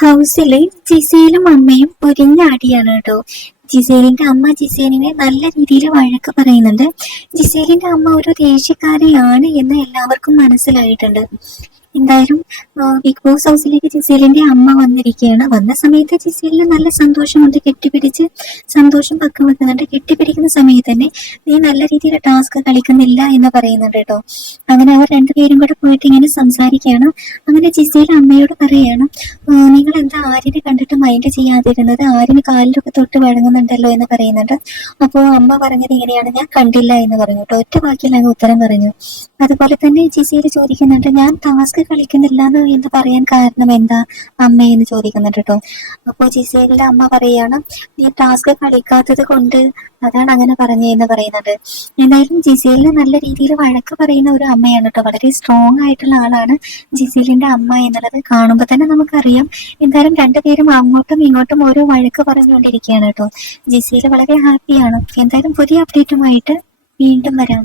ഹൗസിൽ ജിസേലും അമ്മയും പൊരിഞ്ഞാടിയാണ് കേട്ടോ ജിസേലിന്റെ അമ്മ ജിസേലിനെ നല്ല രീതിയിൽ വഴക്ക് പറയുന്നുണ്ട്. ജിസേലിന്റെ അമ്മ ഒരു ദേഷ്യക്കാരിയാണ് എന്ന് എല്ലാവർക്കും മനസ്സിലായിട്ടുണ്ട്. എന്തായാലും ബിഗ് ബോസ് ഹൗസിലേക്ക് ജിസേലിന്റെ അമ്മ വന്നിരിക്കുകയാണ്. വന്ന സമയത്ത് ജിസേലിന് നല്ല സന്തോഷമുണ്ട്. കെട്ടിപ്പിടിച്ച് സന്തോഷം പക്കം വെക്കുന്നുണ്ട്. കെട്ടിപ്പിടിക്കുന്ന സമയത്ത് തന്നെ നീ നല്ല രീതിയിൽ ടാസ്ക് കളിക്കുന്നില്ല എന്ന് പറയുന്നുണ്ട് കേട്ടോ. അങ്ങനെ അവർ രണ്ടുപേരും കൂടെ പോയിട്ട് ഇങ്ങനെ സംസാരിക്കുകയാണ്. അങ്ങനെ ജിസേൽ അമ്മയോട് പറയാണ് നിങ്ങൾ എന്താ ആര്യനെ കണ്ടിട്ട് മൈൻഡ് ചെയ്യാതിരുന്നത്? ആര്യന് കാലിലൊക്കെ തൊട്ട് വഴങ്ങുന്നുണ്ടല്ലോ എന്ന് പറയുന്നുണ്ട്. അപ്പോൾ അമ്മ പറഞ്ഞത് ഇങ്ങനെയാണ്. ഞാൻ കണ്ടില്ല എന്ന് പറഞ്ഞു കേട്ടോ. ഒറ്റ വാക്കിൽ അങ്ങ് ഉത്തരം പറഞ്ഞു. അതുപോലെ തന്നെ ജിസേൽ ചോദിക്കുന്നുണ്ട് ഞാൻ ടാസ്ക് കളിക്കുന്നില്ല എന്ന് എന്ന് പറയാൻ കാരണം എന്താ? അമ്മ എന്ന് ചോദിക്കുന്നുണ്ട് കേട്ടോ. അപ്പോൾ ജിസേലിന്റെ അമ്മ പറയാണ് നീ ടാസ്ക് കളിക്കാത്തത് കൊണ്ട് അതാണ് അങ്ങനെ പറഞ്ഞതെന്ന് പറയുന്നത്. എന്തായാലും ജിസേലിന് നല്ല രീതിയിൽ വഴക്ക് പറയുന്ന ഒരു അമ്മയാണ് കേട്ടോ. വളരെ സ്ട്രോങ് ആയിട്ടുള്ള ആളാണ് ജിസേലിന്റെ അമ്മ എന്നുള്ളത് കാണുമ്പോൾ തന്നെ നമുക്കറിയാം. എന്തായാലും രണ്ടുപേരും അങ്ങോട്ടും ഇങ്ങോട്ടും ഓരോ വഴക്ക് പറഞ്ഞുകൊണ്ടിരിക്കുകയാണ് കേട്ടോ. ജിസേൽ വളരെ ഹാപ്പിയാണ് എന്തായാലും പുതിയ അപ്ഡേറ്റുമായിട്ട് വീണ്ടും വരാം.